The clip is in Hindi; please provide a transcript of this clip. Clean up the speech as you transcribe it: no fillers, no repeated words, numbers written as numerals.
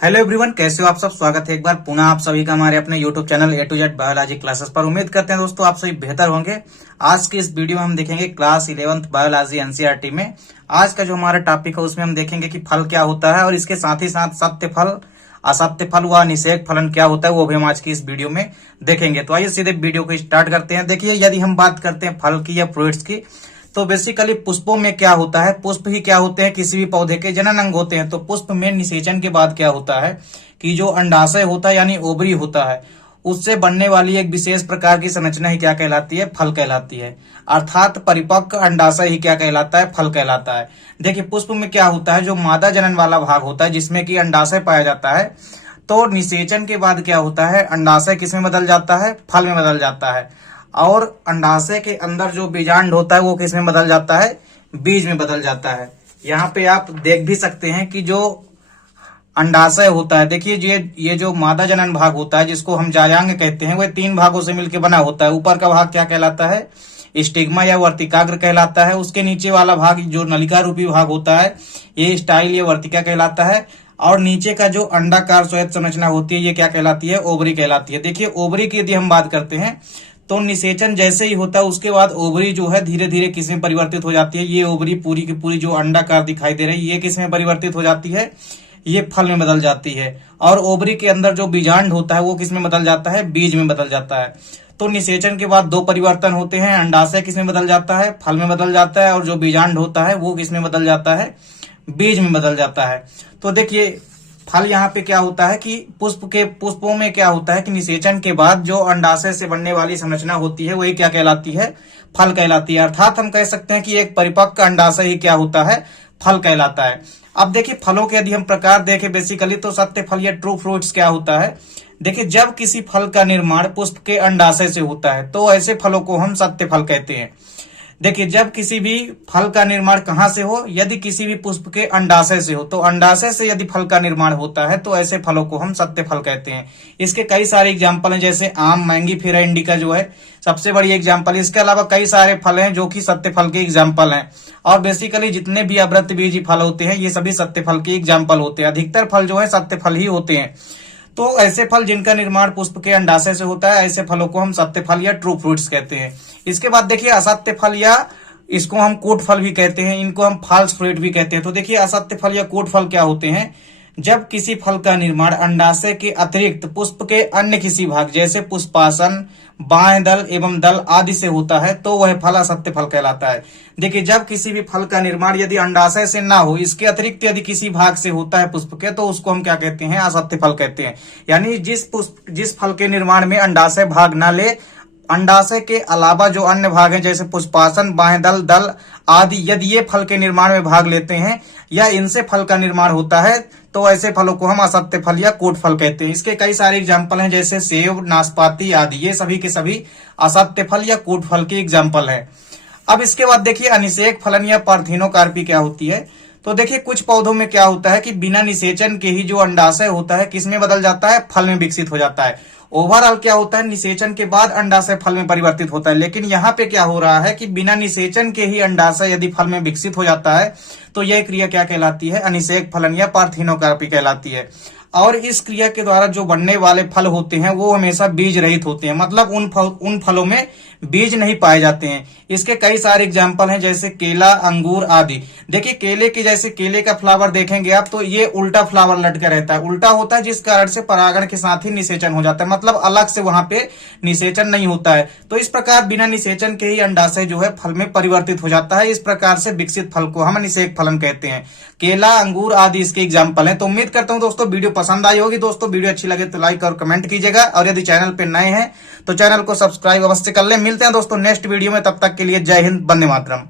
हेलो एवरीवन, कैसे हो आप सब। स्वागत है एक बार पुनः आप सभी का हमारे अपने YouTube channel A to Z biology classes पर। उम्मीद करते हैं दोस्तों आप सभी बेहतर होंगे। आज की इस वीडियो में हम देखेंगे क्लास 11th बायोलॉजी एनसीईआरटी में आज का जो हमारा टॉपिक है उसमें हम देखेंगे कि फल क्या होता है और इसके साथ ही साथ सत्य फल, असत्य फल व निषेक फलन क्या होता है वो भी हम आज की इस वीडियो में देखेंगे। तो आइए सीधे वीडियो को स्टार्ट करते हैं। देखिए, यदि हम बात करते हैं फल की या फ्रूट्स की, तो बेसिकली पुष्पों में क्या होता है, पुष्प ही क्या होते हैं, किसी भी पौधे के जनन अंग होते हैं। तो पुष्प में निषेचन के बाद क्या होता है कि जो अंडाशय होता है यानी ओवरी होता है, उससे बनने वाली एक विशेष प्रकार की संरचना ही क्या कहलाती है, फल कहलाती है। अर्थात परिपक्व अंडाशय ही क्या कहलाता है, फल कहलाता है। देखिए, पुष्प में क्या होता है, जो मादा जनन वाला भाग होता है जिसमें कि अंडाशय पाया जाता है, तो निषेचन के बाद क्या होता है, अंडाशय किसमें बदल जाता है, फल में बदल जाता है। और अंडाशय के अंदर जो बीजांड होता है वो किसमें बदल जाता है, बीज में बदल जाता है। यहाँ पे आप देख भी सकते हैं कि जो अंडाशय होता है, देखिए ये जो मादा जनन भाग होता है जिसको हम जायांग कहते हैं, वह 3 भागों से मिलकर बना होता है। ऊपर का भाग क्या कहलाता है, स्टिग्मा या वर्तिकाग्र कहलाता है। उसके नीचे वाला भाग जो नलिका रूपी भाग होता है, ये स्टाइल या वर्तिका कहलाता है। और नीचे का जो अंडाकार श्वेत संरचना होती है ये क्या कहलाती है, ओवरी कहलाती है। देखिए, ओवरी की यदि हम बात करते हैं तो निषेचन जैसे ही होता है उसके बाद ओवरी जो है धीरे धीरे किसमें परिवर्तित हो जाती है, ये ओवरी पूरी की पूरी जो अंडाकार दिखाई दे रही है ये किसमें परिवर्तित हो जाती है, ये फल में बदल जाती है। और ओवरी के अंदर जो बीजांड होता है वो किसमें बदल जाता है, बीज में बदल जाता है। तो निषेचन के बाद 2 परिवर्तन होते हैं, अंडाशय किसमें बदल जाता है, फल में बदल जाता है, और जो बीजांड होता है वो किसमें बदल जाता है, बीज में बदल जाता है। तो देखिए, फल यहाँ पे क्या होता है कि पुष्पों में क्या होता है कि निषेचन के बाद जो अंडाशय से बनने वाली संरचना होती है वही क्या कहलाती है, फल कहलाती है। अर्थात हम कह सकते हैं कि एक परिपक्व अंडाशय ही क्या होता है, फल कहलाता है। अब देखिए, फलों के यदि हम प्रकार देखें बेसिकली, तो सत्य फल या ट्रू फ्रूट्स क्या होता है। देखिए, जब किसी फल का निर्माण पुष्प के अंडाशय से होता है तो ऐसे फलों को हम सत्य फल कहते हैं। देखिए, जब किसी भी फल का निर्माण कहां से हो, यदि किसी भी पुष्प के अंडाशय से हो, तो अंडाशय से यदि फल का निर्माण होता है तो ऐसे फलों को हम सत्य फल कहते हैं। इसके कई सारे एग्जाम्पल हैं, जैसे आम, मैंगीफेरा इंडिका जो है सबसे बड़ी एग्जाम्पल है। इसके अलावा कई सारे फल हैं जो कि सत्य फल के एग्जाम्पल हैं। और बेसिकली जितने भी अवृत बीजी फल होते हैं ये सभी सत्य फल के एग्जाम्पल होते हैं। अधिकतर फल जो है सत्य फल ही होते हैं। तो ऐसे फल जिनका निर्माण पुष्प के अंडाशय से होता है ऐसे फलों को हम सत्य फल या ट्रू फ्रूट्स कहते हैं। इसके बाद देखिए, असत्य फल या इसको हम कूट फल भी कहते हैं, इनको हम फॉल्स फ्रूट भी कहते हैं। तो देखिए, असत्य फल या कूट फल क्या होते हैं, जब किसी फल का निर्माण अंडाशय के अतिरिक्त पुष्प के अन्य किसी भाग जैसे पुष्पासन, बाह्य दल एवं दल आदि से होता है तो वह फल असत्य फल कहलाता है। देखिए, जब किसी भी फल का निर्माण यदि अंडाशय से ना हो, इसके अतिरिक्त यदि किसी भाग से होता है पुष्प के, तो उसको हम क्या कहते हैं, असत्य फल कहते हैं। यानी जिस फल के निर्माण में अंडाशय भाग ना ले, अंडाशय के अलावा जो अन्य भाग हैं जैसे पुष्पासन, बाह्य दल, दल आदि, यदि ये फल के निर्माण में भाग लेते हैं या इनसे फल का निर्माण होता है तो ऐसे फलों को हम असत्य फल या कूट फल कहते हैं। इसके कई सारे एग्जाम्पल हैं, जैसे सेब, नाशपाती आदि, ये सभी के सभी असत्य फल या कूट फल के एग्जाम्पल है। अब इसके बाद देखिए, अनिषेक फलन या पार्थेनोकार्पी क्या होती है। तो देखिए, कुछ पौधों में क्या होता है कि बिना निषेचन के ही जो अंडाशय होता है किसमें बदल जाता है, फल में विकसित हो जाता है। ओवरऑल क्या होता है, निषेचन के बाद अंडाशय फल में परिवर्तित होता है। लेकिन यहाँ पे क्या हो रहा है कि बिना निषेचन के ही अंडाशय यदि फल में विकसित हो जाता है तो यह क्रिया क्या कहलाती है, अनिषेक फलन या पार्थेनोकार्पी कहलाती है। और इस क्रिया के द्वारा जो बनने वाले फल होते हैं वो हमेशा बीज रहित होते हैं, मतलब उन फलों में बीज नहीं पाए जाते हैं। इसके कई सारे एग्जाम्पल हैं, जैसे केला, अंगूर आदि। देखिए, केले के जैसे केले का फ्लावर देखेंगे आप तो ये उल्टा फ्लावर लटका रहता है, उल्टा होता है, जिस कारण से परागण के साथ ही निषेचन हो जाता है, मतलब अलग से वहां पे निषेचन नहीं होता है। तो इस प्रकार बिना निषेचन के ही अंडाशय जो है फल में परिवर्तित हो जाता है। इस प्रकार से विकसित फल को हम अनिषेक फलन कहते हैं। केला, अंगूर आदि इसके एग्जाम्पल हैं। तो उम्मीद करता हूं दोस्तों वीडियो पसंद आई होगी। दोस्तों वीडियो अच्छी लगे तो लाइक और कमेंट कीजिएगा, और यदि चैनल पे नए हैं तो चैनल को सब्सक्राइब अवश्य कर लें। मिलते हैं दोस्तों नेक्स्ट वीडियो में, तब तक के लिए जय हिंद, वंदे मातरम।